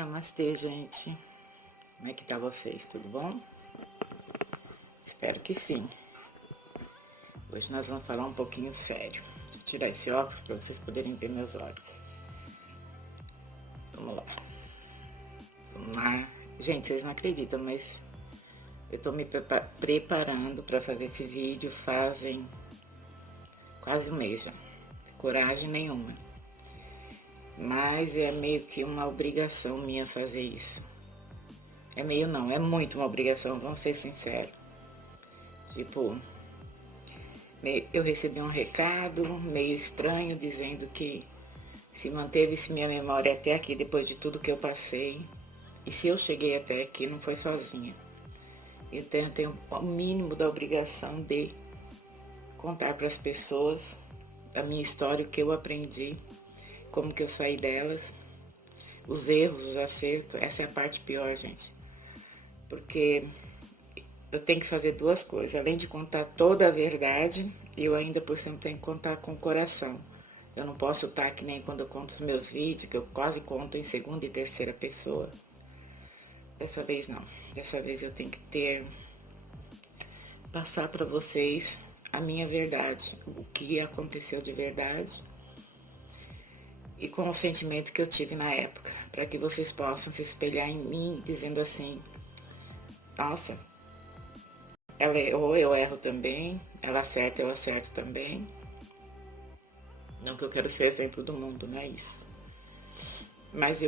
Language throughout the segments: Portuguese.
Namastê, gente. Como é que tá vocês? Tudo bom? Espero que sim. Hoje nós vamos falar um pouquinho sério. Deixa eu tirar esse óculos para vocês poderem ver meus olhos. Vamos lá. Vamos lá. Gente, vocês não acreditam, mas eu tô me preparando para fazer esse vídeo fazem quase um mês já. Coragem nenhuma. Mas é meio que uma obrigação minha fazer isso. É meio não, é muito uma obrigação, vamos ser sinceros. Tipo, eu recebi um recado meio estranho dizendo que se manteve-se minha memória até aqui depois de tudo que eu passei. E se eu cheguei até aqui, não foi sozinha. Então eu tenho o mínimo da obrigação de contar para as pessoas a minha história, o que eu aprendi, como que eu saí delas, os erros, os acertos. Essa é a parte pior, gente. Porque eu tenho que fazer duas coisas. Além de contar toda a verdade, eu ainda por cima tenho que contar com o coração. Eu não posso estar que nem quando eu conto os meus vídeos, que eu quase conto em segunda e terceira pessoa. Dessa vez não. Dessa vez eu tenho que passar para vocês a minha verdade, o que aconteceu de verdade e com o sentimento que eu tive na época, para que vocês possam se espelhar em mim, dizendo assim: nossa, ela errou, eu erro também, ela acerta, eu acerto também. Não que eu quero ser exemplo do mundo, não é isso. Mas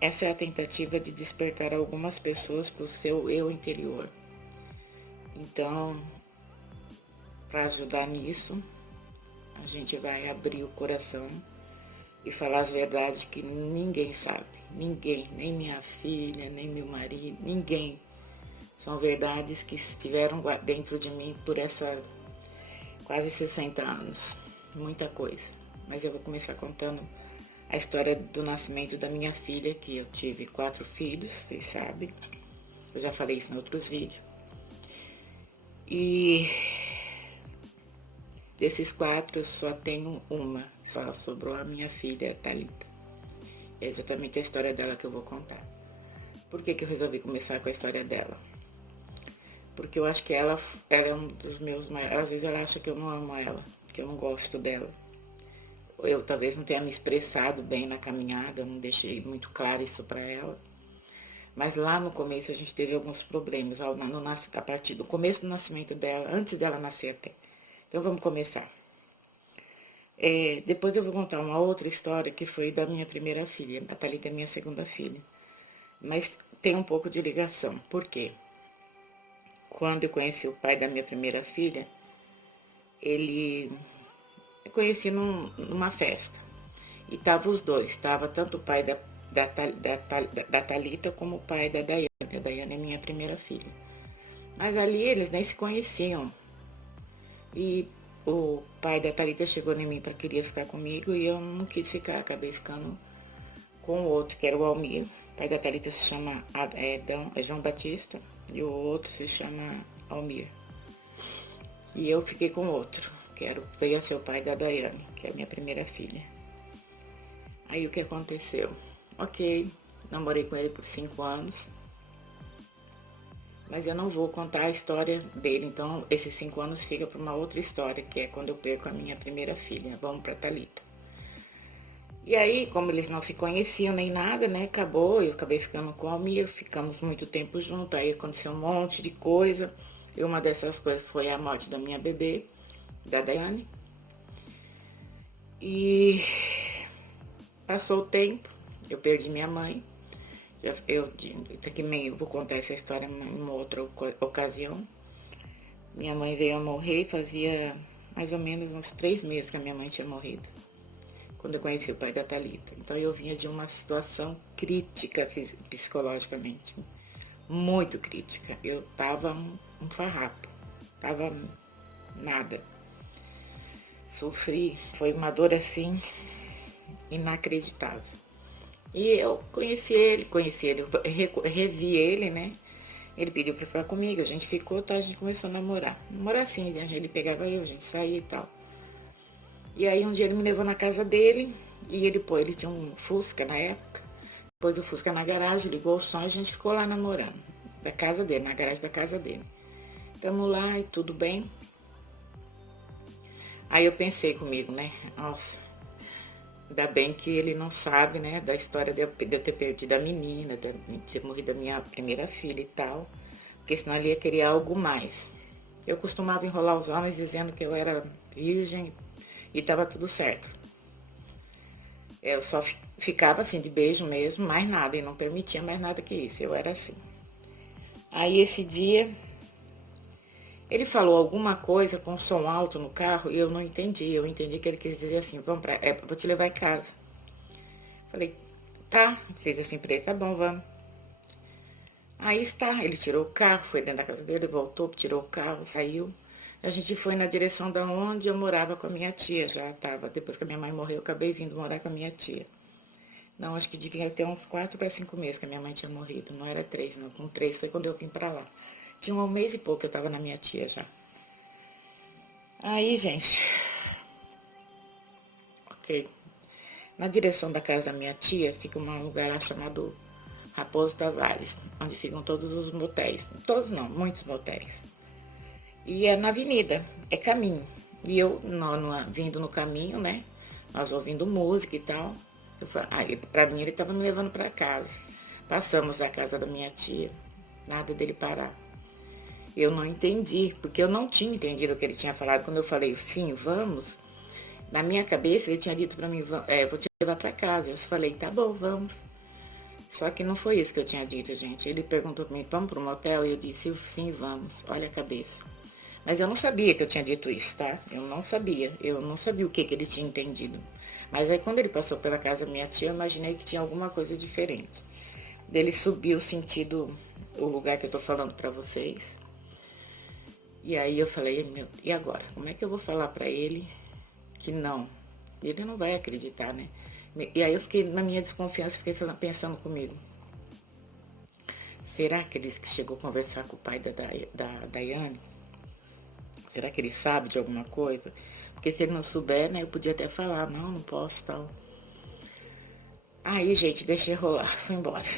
essa é a tentativa de despertar algumas pessoas para o seu eu interior. Então, para ajudar nisso, a gente vai abrir o coração e falar as verdades que ninguém sabe. Ninguém, nem minha filha, nem meu marido, ninguém. São verdades que estiveram dentro de mim por essa quase 60 anos. Muita coisa. Mas eu vou começar contando a história do nascimento da minha filha, que eu tive 4 filhos, vocês sabem. Eu já falei isso em outros vídeos. E desses 4 eu só tenho uma. Só sobrou a minha filha, Thalita. É exatamente a história dela que eu vou contar. Por que eu resolvi começar com a história dela? Porque eu acho que ela é um dos meus maiores... Às vezes ela acha que eu não amo ela, que eu não gosto dela. Eu talvez não tenha me expressado bem na caminhada, eu não deixei muito claro isso para ela. Mas lá no começo a gente teve alguns problemas, a partir do começo do nascimento dela, antes dela nascer até. Então vamos começar. Depois eu vou contar uma outra história que foi da minha primeira filha. A Thalita é minha segunda filha. Mas tem um pouco de ligação. Por quê? Quando eu conheci o pai da minha primeira filha, eu conheci numa festa. E tava os dois. Tava tanto o pai da Thalita como o pai da Daiane. A Daiane é minha primeira filha. Mas ali eles nem se conheciam. E o pai da Thalita chegou em mim para querer ficar comigo e eu não quis ficar. Acabei ficando com o outro, que era o Almir. O pai da Thalita se chama João Batista e o outro se chama Almir. E eu fiquei com o outro, que veio a ser o pai da Daiane, que é a minha primeira filha. Aí o que aconteceu? Ok, namorei com ele por 5 anos. Mas eu não vou contar a história dele, então esses 5 anos fica para uma outra história, que é quando eu perco a minha primeira filha. Vamos para Thalita. E aí, como eles não se conheciam nem nada, né, acabou, eu acabei ficando com o Almir, ficamos muito tempo juntos, aí aconteceu um monte de coisa, e uma dessas coisas foi a morte da minha bebê, da Daiane. E passou o tempo, eu perdi minha mãe, eu vou contar essa história em uma outra ocasião. Minha mãe veio a morrer, fazia mais ou menos uns 3 meses que a minha mãe tinha morrido, quando eu conheci o pai da Thalita. Então eu vinha de uma situação crítica psicologicamente, muito crítica. Eu tava um farrapo, tava nada. Sofri, foi uma dor assim, inacreditável. E eu conheci ele, revi ele, né? Ele pediu pra ficar comigo, a gente ficou, tá? A gente começou a namorar. Namorar assim, ele pegava eu, a gente saía e tal. E aí um dia ele me levou na casa dele, e ele tinha um Fusca na época, pôs o Fusca na garagem, ligou o som e a gente ficou lá namorando. Da casa dele, na garagem da casa dele. Tamo lá e tudo bem. Aí eu pensei comigo, né? Nossa, ainda bem que ele não sabe, né? Da história de eu ter perdido a menina, de ter morrido a minha primeira filha e tal. Porque senão ele ia querer algo mais. Eu costumava enrolar os homens dizendo que eu era virgem e tava tudo certo. Eu só ficava assim de beijo mesmo, mais nada, e não permitia mais nada que isso. Eu era assim. Aí esse dia ele falou alguma coisa com som alto no carro e eu não entendi. Eu entendi que ele quis dizer assim, vou te levar em casa. Falei, tá, fez assim pra ele, tá bom, vamos. Aí está, ele tirou o carro, foi dentro da casa dele, voltou, tirou o carro, saiu. A gente foi na direção da onde eu morava com a minha tia, já tava. Depois que a minha mãe morreu, eu acabei vindo morar com a minha tia. Não, acho que devia ter uns 4 para 5 meses que a minha mãe tinha morrido. Não era 3, não. Com 3 foi quando eu vim pra lá. Tinha um mês e pouco que eu tava na minha tia já. Aí, gente, ok. Na direção da casa da minha tia fica um lugar lá chamado Raposo Tavares, onde ficam todos os motéis. Todos não, muitos motéis. E é na avenida, é caminho. E eu, vindo no caminho, né? Nós ouvindo música e tal. Aí, pra mim, ele tava me levando pra casa. Passamos a casa da minha tia, nada dele parar. Eu não entendi, porque eu não tinha entendido o que ele tinha falado. Quando eu falei, sim, vamos, na minha cabeça ele tinha dito pra mim, vou te levar pra casa. Eu falei, tá bom, vamos. Só que não foi isso que eu tinha dito, gente. Ele perguntou pra mim, vamos pro motel? E eu disse, sim, vamos. Olha a cabeça. Mas eu não sabia que eu tinha dito isso, tá? Eu não sabia. Eu não sabia o que ele tinha entendido. Mas aí quando ele passou pela casa da minha tia, eu imaginei que tinha alguma coisa diferente. Ele subiu sentido o lugar que eu tô falando pra vocês. E aí eu falei, e agora? Como é que eu vou falar pra ele que não? Ele não vai acreditar, né? E aí eu fiquei, na minha desconfiança, fiquei pensando comigo. Será que ele chegou a conversar com o pai da Daiane? Será que ele sabe de alguma coisa? Porque se ele não souber, né, eu podia até falar, não posso, tal. Aí, gente, deixei rolar, fui embora.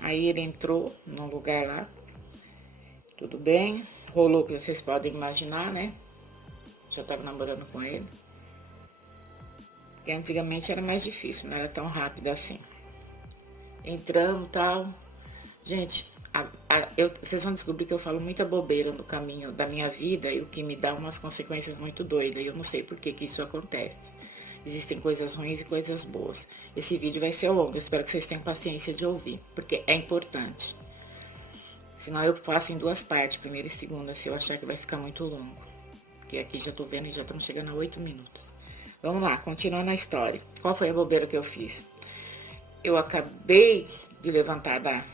Aí ele entrou num lugar lá, tudo bem, rolou o que vocês podem imaginar, né? Já tava namorando com ele. Porque antigamente era mais difícil, não era tão rápido assim. Entramos, tal. Gente, vocês vão descobrir que eu falo muita bobeira no caminho da minha vida e o que me dá umas consequências muito doidas. E eu não sei por que isso acontece. Existem coisas ruins e coisas boas. Esse vídeo vai ser longo, eu espero que vocês tenham paciência de ouvir, porque é importante. Senão eu faço em 2 partes, primeira e segunda, se eu achar que vai ficar muito longo. Porque aqui já tô vendo e já estamos chegando a 8 minutos. Vamos lá, continuando a história. Qual foi a bobeira que eu fiz? Eu acabei de levantar da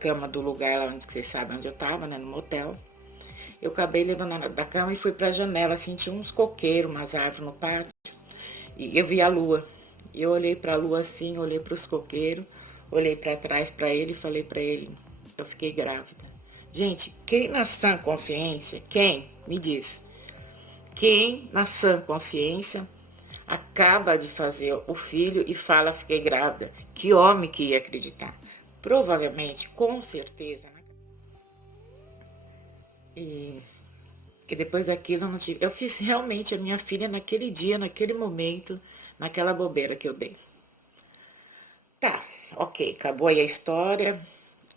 cama do lugar lá onde vocês sabem onde eu tava, né, no motel. Eu acabei levantando da cama e fui pra janela, senti uns coqueiros, umas árvores no pátio. E eu vi a lua. E eu olhei pra lua assim, olhei pros coqueiros, olhei pra trás pra ele e falei pra ele, eu fiquei grávida. Gente, quem na sã consciência, quem? Me diz. Quem na sã consciência acaba de fazer o filho e fala, fiquei grávida? Que homem que ia acreditar? Provavelmente, com certeza. E que depois daquilo eu não tive. Eu fiz realmente a minha filha naquele dia, naquele momento, naquela bobeira que eu dei. Tá, ok, acabou aí a história.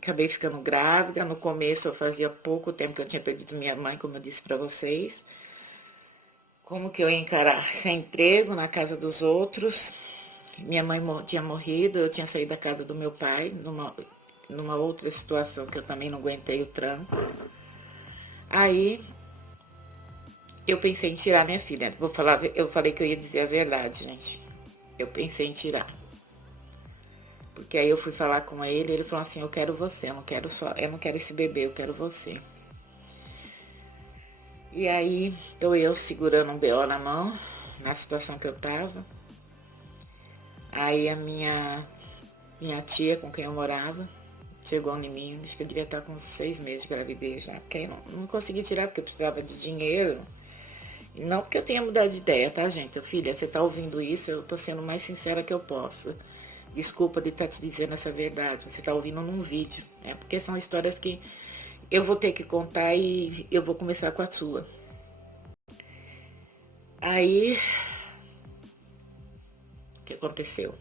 Acabei ficando grávida. No começo eu fazia pouco tempo que eu tinha perdido minha mãe, como eu disse pra vocês. Como que eu ia encarar? Sem emprego, na casa dos outros. Minha mãe tinha morrido, eu tinha saído da casa do meu pai, numa outra situação que eu também não aguentei o tranco. Aí eu pensei em tirar minha filha. Eu falei que eu ia dizer a verdade, gente. Eu pensei em tirar. Porque aí eu fui falar com ele, ele falou assim, eu quero você, eu não quero esse bebê, eu quero você. E aí, tô eu segurando um BO na mão, na situação que eu tava. Aí a minha tia, com quem eu morava, chegou em mim, acho que eu devia estar com 6 meses de gravidez já. Porque eu não consegui tirar, porque eu precisava de dinheiro. E não porque eu tenha mudado de ideia, tá, gente? Filha, você tá ouvindo isso, eu tô sendo o mais sincera que eu posso. Desculpa de estar te dizendo essa verdade, você está ouvindo num vídeo, né? Porque são histórias que eu vou ter que contar e eu vou começar com a sua. Aí, o que aconteceu?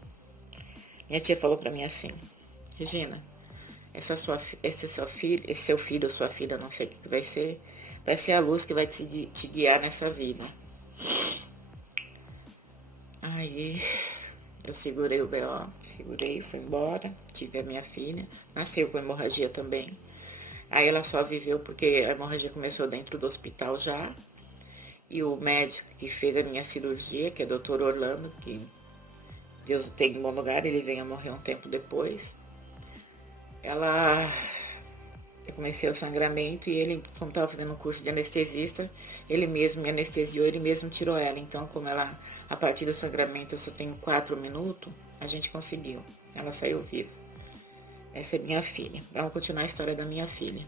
Minha tia falou pra mim assim, Regina, esse seu filho ou sua filha, não sei o que vai ser a luz que vai te guiar nessa vida. Aí eu segurei o BO, segurei, fui embora, tive a minha filha, nasceu com hemorragia também. Aí ela só viveu porque a hemorragia começou dentro do hospital já. E o médico que fez a minha cirurgia, que é o Dr. Orlando, que Deus tem em bom lugar, ele veio a morrer um tempo depois. Eu comecei o sangramento e ele, como estava fazendo um curso de anestesista, ele mesmo me anestesiou, ele mesmo tirou ela. Então, como ela, a partir do sangramento, eu só tenho 4 minutos, a gente conseguiu. Ela saiu viva. Essa é minha filha. Vamos continuar a história da minha filha.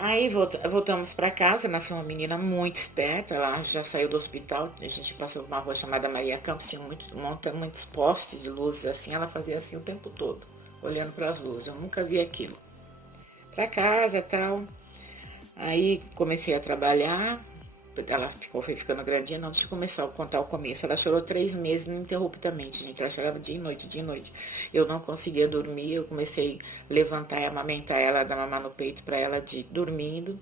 Aí voltamos para casa, nasceu uma menina muito esperta, ela já saiu do hospital, a gente passou por uma rua chamada Maria Campos, tinha muitos postes de luzes assim, ela fazia assim o tempo todo, olhando para as luzes, eu nunca vi aquilo. Para casa e tal, aí comecei a trabalhar, ela foi ficando grandinha, não, deixa eu começar a contar o começo. Ela chorou 3 meses ininterruptamente, gente. Ela chorava dia e noite, dia e noite. Eu não conseguia dormir, eu comecei a levantar e amamentar ela, dar mamar no peito para ela dormindo.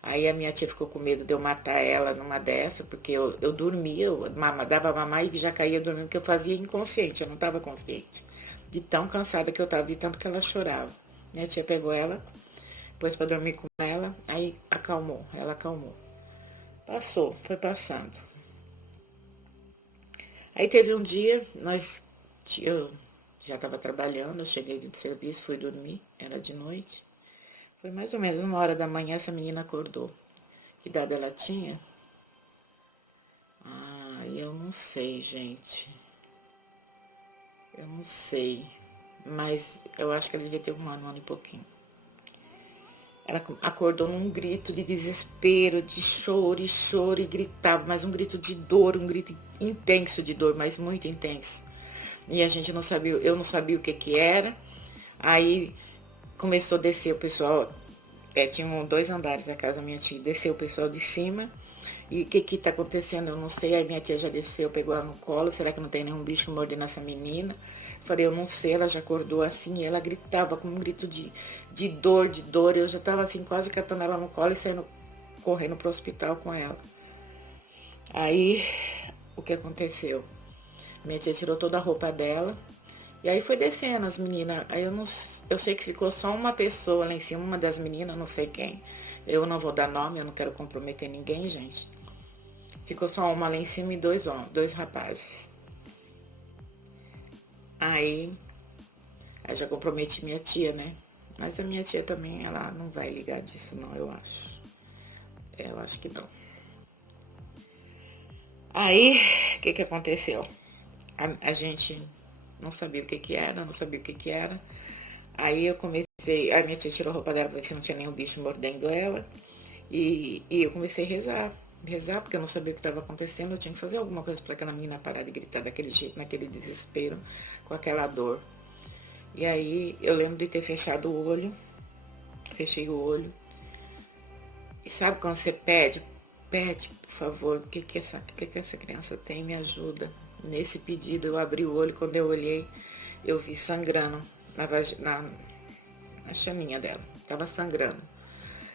Aí a minha tia ficou com medo de eu matar ela numa dessa, porque eu dormia, dava mamar e já caía dormindo, porque eu fazia inconsciente, eu não estava consciente. De tão cansada que eu estava, de tanto que ela chorava. Minha tia pegou ela, pôs para dormir com ela, aí ela acalmou. Passou, foi passando. Aí teve um dia, eu já estava trabalhando, eu cheguei do serviço, fui dormir, era de noite. Foi mais ou menos 1 hora da manhã, essa menina acordou. Que idade ela tinha? Ah, eu não sei, gente. Eu não sei. Mas eu acho que ela devia ter 1 ano e pouquinho. Ela acordou num grito de desespero, de choro, e gritava, mas um grito de dor, um grito intenso de dor, mas muito intenso. E a gente não sabia, eu não sabia o que que era. Aí começou a descer o pessoal, tinham 2 andares da casa da minha tia, desceu o pessoal de cima. E o que tá acontecendo, eu não sei. Aí minha tia já desceu, pegou ela no colo, será que não tem nenhum bicho mordendo essa menina? Falei, eu não sei, ela já acordou assim, e ela gritava com um grito de dor. Eu já tava assim, quase catando ela no colo e saindo correndo pro hospital com ela. Aí, o que aconteceu? Minha tia tirou toda a roupa dela, e aí foi descendo as meninas. Aí eu sei que ficou só uma pessoa lá em cima, uma das meninas, não sei quem. Eu não vou dar nome, eu não quero comprometer ninguém, gente. Ficou só uma lá em cima e dois rapazes. Aí já comprometi minha tia, né? Mas a minha tia também, ela não vai ligar disso, não, eu acho. Eu acho que não. Aí, o que que aconteceu? A gente não sabia o que que era, não sabia o que que era. Aí eu comecei, a minha tia tirou a roupa dela pra ver se não tinha nenhum bicho mordendo ela. E eu comecei a rezar, porque eu não sabia o que estava acontecendo. Eu tinha que fazer alguma coisa para aquela menina parar de gritar daquele jeito, naquele desespero, com aquela dor. E aí eu lembro de ter fechado o olho, fechei o olho. E sabe quando você pede, por favor, o que que essa criança tem, me ajuda. Nesse pedido eu abri o olho, quando eu olhei, eu vi sangrando na chaninha dela, tava sangrando.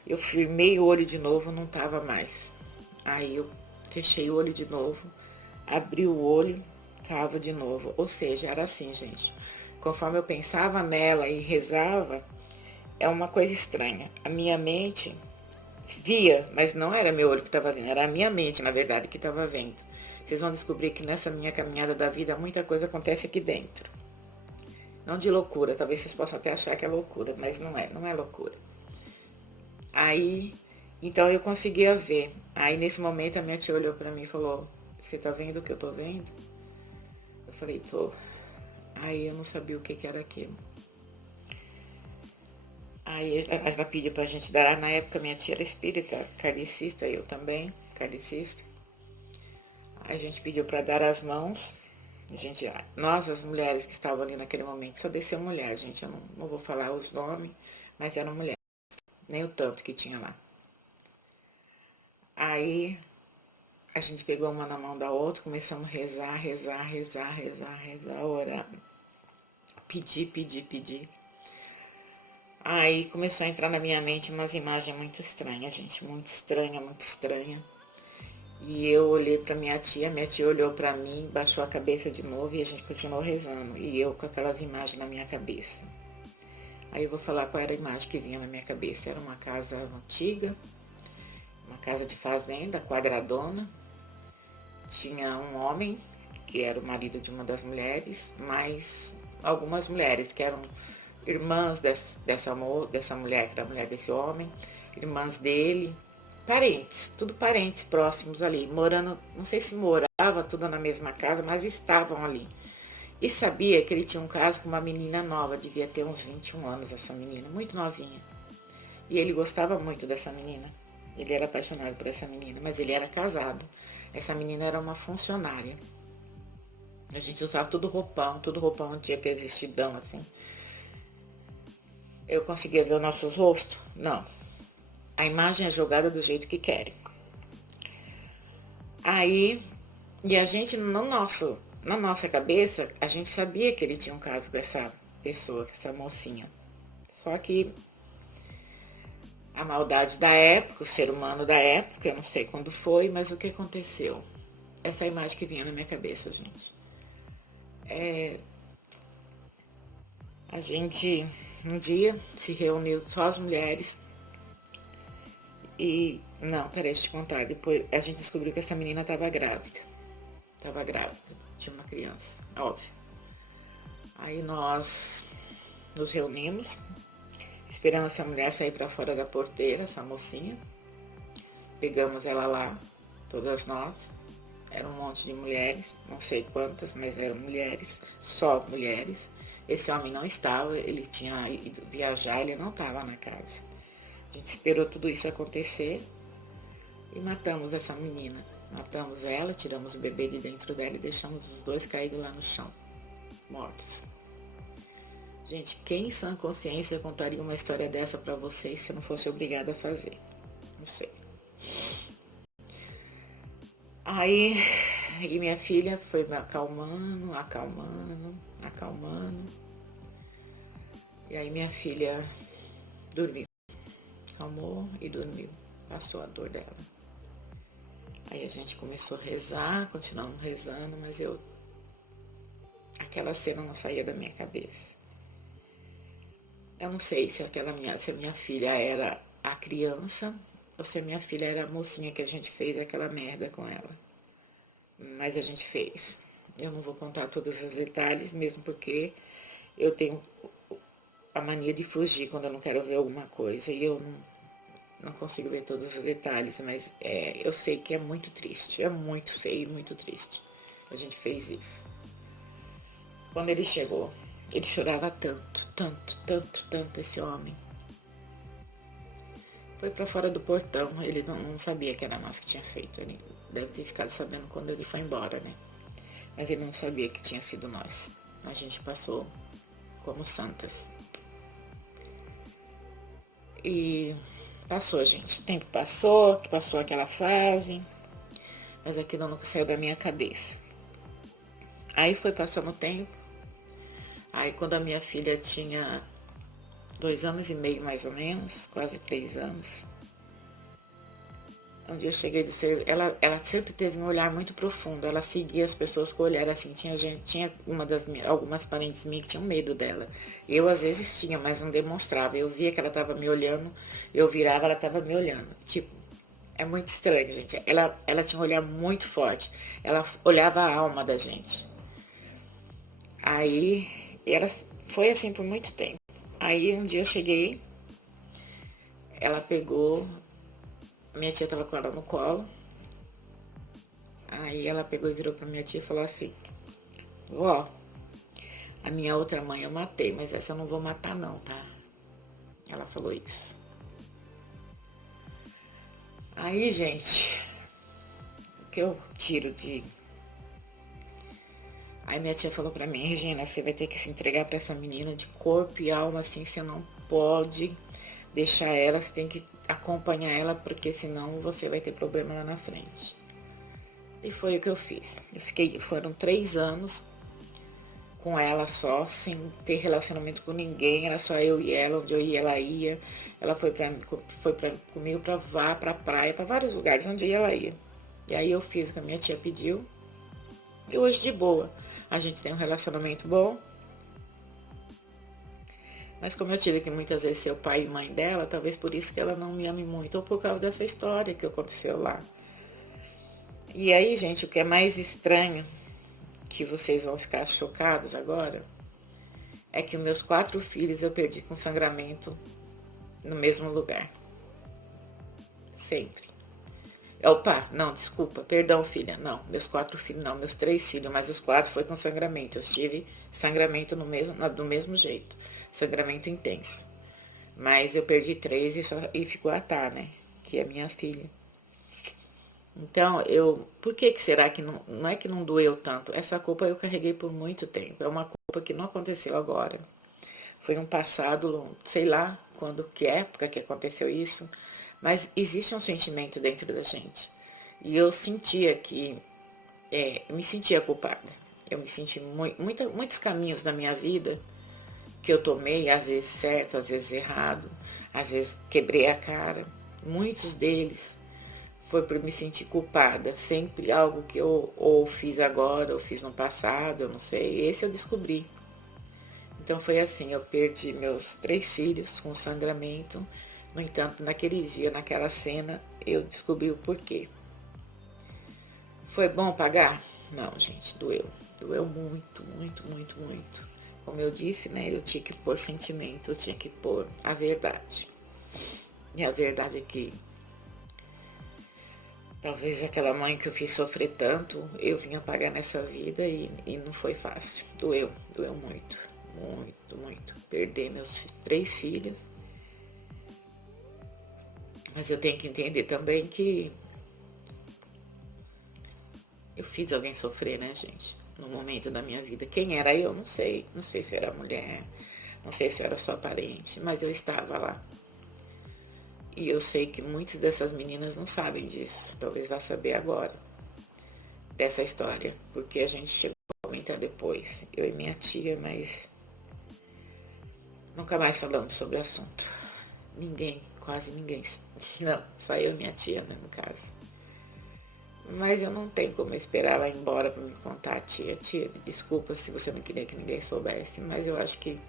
Eu firmei o olho de novo, não tava mais. Aí eu fechei o olho de novo, abri o olho, tava de novo. Ou seja, era assim, gente. Conforme eu pensava nela e rezava, é uma coisa estranha. A minha mente via, mas não era meu olho que estava vendo, era a minha mente, na verdade, que estava vendo. Vocês vão descobrir que nessa minha caminhada da vida, muita coisa acontece aqui dentro. Não de loucura, talvez vocês possam até achar que é loucura, mas não é loucura. Aí, então eu conseguia ver. Aí nesse momento a minha tia olhou pra mim e falou, você tá vendo o que eu tô vendo? Eu falei, tô. Aí eu não sabia o que que era aquilo. Aí ela pediu pra gente dar, na época minha tia era espírita, kardecista, eu também, kardecista. Aí a gente pediu pra dar as mãos. Gente, nós, as mulheres que estavam ali naquele momento, só desceu mulher, gente. Eu não vou falar os nomes, mas eram mulheres. Nem o tanto que tinha lá. Aí a gente pegou uma na mão da outra, começamos a rezar, rezar, rezar, rezar, rezar, orar. Pedir, pedir, pedir. Aí começou a entrar na minha mente umas imagens muito estranhas, gente. Muito estranha, muito estranha. E eu olhei pra minha tia olhou pra mim, baixou a cabeça de novo e a gente continuou rezando. E eu com aquelas imagens na minha cabeça. Aí eu vou falar qual era a imagem que vinha na minha cabeça. Era uma casa antiga, uma casa de fazenda, quadradona. Tinha um homem, que era o marido de uma das mulheres, mais algumas mulheres que eram irmãs dessa mulher, que era a mulher desse homem, irmãs dele, parentes, tudo parentes próximos ali, morando, não sei se morava tudo na mesma casa, mas estavam ali. E sabia que ele tinha um caso com uma menina nova, devia ter uns 21 anos essa menina, muito novinha. E ele gostava muito dessa menina. Ele era apaixonado por essa menina, mas ele era casado. Essa menina era uma funcionária. A gente usava tudo roupão, não tinha aquele vestidão assim. Eu conseguia ver os nossos rostos? Não. A imagem é jogada do jeito que querem. Aí, e a gente, na nossa cabeça, a gente sabia que ele tinha um caso com essa pessoa, com essa mocinha. Só que a maldade da época, o ser humano da época, eu não sei quando foi, mas o que aconteceu? Essa imagem que vinha na minha cabeça, gente. A gente, um dia, se reuniu só as mulheres e... Não, peraí, deixa eu te contar. Depois a gente descobriu que essa menina estava grávida. Estava grávida, tinha uma criança, óbvio. Aí nós nos reunimos, esperando essa mulher sair para fora da porteira, essa mocinha. Pegamos ela lá, todas nós. Era um monte de mulheres, não sei quantas, mas eram mulheres, só mulheres. Esse homem não estava, ele tinha ido viajar, ele não estava na casa. A gente esperou tudo isso acontecer e matamos essa menina. Matamos ela, tiramos o bebê de dentro dela e deixamos os dois caídos lá no chão, mortos. Gente, quem em sã consciência contaria uma história dessa pra vocês se eu não fosse obrigada a fazer? Não sei. Aí, e minha filha foi me acalmando, acalmando, acalmando. E aí minha filha dormiu. Acalmou e dormiu. Passou a dor dela. Aí a gente começou a rezar, continuamos rezando, mas aquela cena não saía da minha cabeça. Eu não sei se se a minha filha era a criança ou se a minha filha era a mocinha que a gente fez aquela merda com ela. Mas a gente fez. Eu não vou contar todos os detalhes, mesmo porque eu tenho a mania de fugir quando eu não quero ver alguma coisa. E eu não consigo ver todos os detalhes, mas eu sei que é muito triste. É muito feio, muito triste. A gente fez isso. Quando ele chegou, ele chorava tanto, tanto, tanto, tanto, esse homem. Foi pra fora do portão, ele não sabia que era nós que tinha feito. Ele deve ter ficado sabendo quando ele foi embora, né? Mas ele não sabia que tinha sido nós. A gente passou como santas. E passou, gente. O tempo passou aquela fase, mas aquilo nunca saiu da minha cabeça. Aí foi passando o tempo. Aí quando a minha filha tinha 2 anos e meio, mais ou menos, quase 3 anos. Um dia eu cheguei do serviço, ela sempre teve um olhar muito profundo, ela seguia as pessoas com o olhar assim, tinha algumas parentes minhas que tinham medo dela. Eu às vezes tinha, mas não demonstrava. Eu via que ela estava me olhando, eu virava, ela estava me olhando. Tipo, é muito estranho, gente. Ela tinha um olhar muito forte, ela olhava a alma da gente. Aí, ela foi assim por muito tempo. Aí um dia eu cheguei, ela pegou, minha tia tava com ela no colo. Aí ela pegou e virou pra minha tia e falou assim: Vó, a minha outra mãe eu matei, mas essa eu não vou matar não, tá? Ela falou isso. Aí, gente, o que eu tiro Aí minha tia falou pra mim, Regina, você vai ter que se entregar pra essa menina de corpo e alma, assim, você não pode deixar ela, você tem que acompanhar ela, porque senão você vai ter problema lá na frente. E foi o que eu fiz. Foram 3 anos com ela só, sem ter relacionamento com ninguém, era só eu e ela, onde eu ia, ela ia. Ela comigo pra praia, pra vários lugares, onde ela ia. E aí eu fiz o que a minha tia pediu. E hoje de boa. A gente tem um relacionamento bom. Mas como eu tive que muitas vezes ser o pai e mãe dela, talvez por isso que ela não me ame muito, ou por causa dessa história que aconteceu lá. E aí, gente, o que é mais estranho, que vocês vão ficar chocados agora, é que os meus 4 filhos eu perdi com sangramento no mesmo lugar. Sempre. Opa, não, desculpa, perdão, filha. Não, meus 4 filhos, não, meus 3 filhos, mas os 4 foi com sangramento. Eu tive sangramento do mesmo jeito. Sangramento intenso. Mas eu perdi 3 e ficou a Tá, né? Que é minha filha. Então, por que será que não é que não doeu tanto? Essa culpa eu carreguei por muito tempo. É uma culpa que não aconteceu agora. Foi um passado, sei lá quando, que época que aconteceu isso, mas existe um sentimento dentro da gente. E eu sentia eu me sentia culpada. Eu me senti muitos caminhos da minha vida que eu tomei, às vezes certo, às vezes errado, às vezes quebrei a cara. Muitos deles foi por me sentir culpada. Sempre algo que eu ou fiz agora, ou fiz no passado, eu não sei. Esse eu descobri. Então foi assim, eu perdi meus 3 filhos com sangramento. No entanto, naquele dia, naquela cena, eu descobri o porquê. Foi bom pagar? Não, gente, doeu. Doeu muito, muito, muito, muito. Como eu disse, né, eu tinha que pôr sentimento, eu tinha que pôr a verdade. E a verdade é que talvez aquela mãe que eu fiz sofrer tanto, eu vim pagar nessa vida e não foi fácil. Doeu muito, muito, muito. Perder meus 3 filhos. Mas eu tenho que entender também que eu fiz alguém sofrer, né, gente? No momento da minha vida. Quem era eu, não sei. Não sei se era mulher, não sei se era só parente, mas eu estava lá. E eu sei que muitas dessas meninas não sabem disso. Talvez vá saber agora dessa história, porque a gente chegou a comentar depois, eu e minha tia, mas nunca mais falamos sobre o assunto. Ninguém, quase ninguém. Não, só eu e minha tia, né, no caso. Mas eu não tenho como esperar ela ir embora para me contar, tia, desculpa se você não queria que ninguém soubesse, mas eu acho que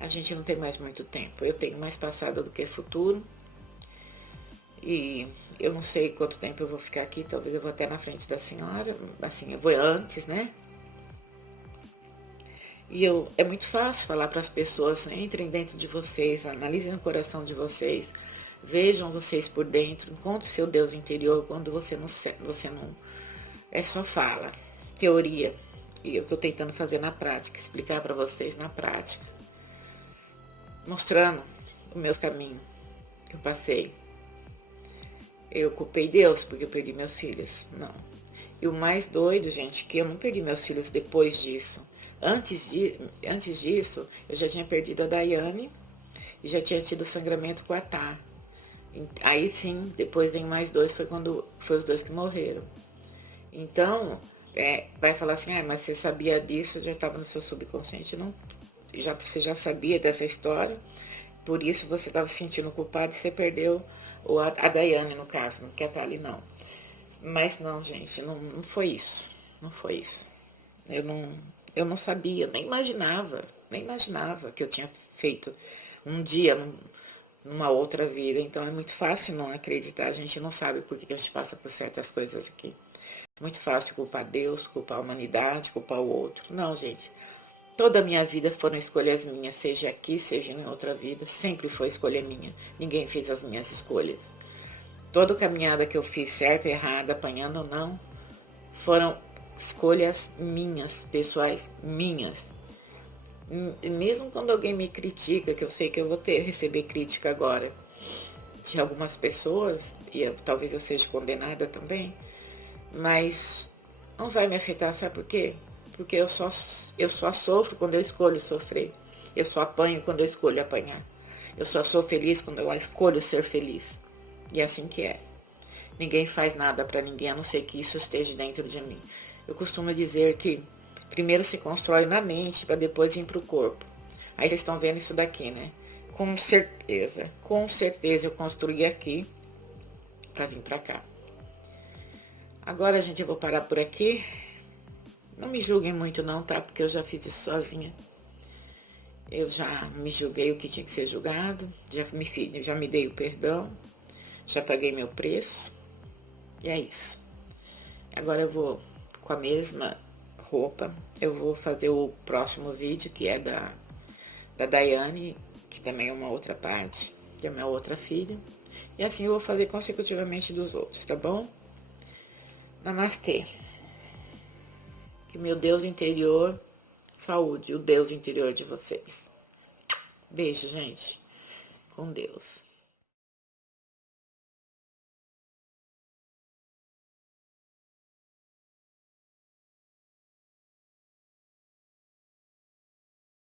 a gente não tem mais muito tempo. Eu tenho mais passado do que futuro. E eu não sei quanto tempo eu vou ficar aqui, talvez eu vou até na frente da senhora, assim, eu vou antes, né? E é muito fácil falar para as pessoas, entrem dentro de vocês, analisem o coração de vocês, vejam vocês por dentro, encontre seu Deus interior quando você não é só fala, teoria. E eu estou tentando fazer na prática, explicar para vocês na prática, mostrando os meus caminhos que eu passei. Eu culpei Deus porque eu perdi meus filhos. Não. E o mais doido, gente, que eu não perdi meus filhos depois disso. Antes disso, eu já tinha perdido a Daiane e já tinha tido sangramento com a Tá. Aí sim, depois vem mais 2, foi os 2 que morreram. Então, vai falar assim, mas você sabia disso, já estava no seu subconsciente. Não, você já sabia dessa história, por isso você estava se sentindo culpado e você perdeu a Daiane, no caso, não quer estar ali, não. Mas não, gente, não foi isso. Não foi isso. Eu não sabia, nem imaginava que eu tinha feito um dia numa outra vida. Então é muito fácil não acreditar. A gente não sabe por que a gente passa por certas coisas aqui. Muito fácil culpar Deus, culpar a humanidade, culpar o outro. Não, gente. Toda a minha vida foram escolhas minhas, seja aqui, seja em outra vida. Sempre foi escolha minha. Ninguém fez as minhas escolhas. Toda caminhada que eu fiz, certa, errada, apanhando ou não, foram escolhas minhas, pessoais minhas. Mesmo quando alguém me critica, que eu sei que eu vou receber crítica agora de algumas pessoas, e talvez eu seja condenada também, mas não vai me afetar, sabe por quê? porque eu só sofro quando eu escolho sofrer. Eu só apanho quando eu escolho apanhar. Eu só sou feliz quando eu escolho ser feliz. E é assim que é. Ninguém faz nada para ninguém, a não ser que isso esteja dentro de mim. Eu costumo dizer que primeiro se constrói na mente, para depois ir para o corpo. Aí vocês estão vendo isso daqui, né? Com certeza eu construí aqui para vir para cá. Agora, gente, eu vou parar por aqui. Não me julguem muito não, tá? Porque eu já fiz isso sozinha. Eu já me julguei o que tinha que ser julgado, já me dei o perdão, já paguei meu preço. E é isso. Agora eu vou, com a mesma roupa, eu vou fazer o próximo vídeo, que é da Daiane, que também é uma outra parte, que é minha outra filha. E assim eu vou fazer consecutivamente dos outros, tá bom? Namastê. Que meu Deus interior, saúde, o Deus interior de vocês. Beijo, gente. Com Deus.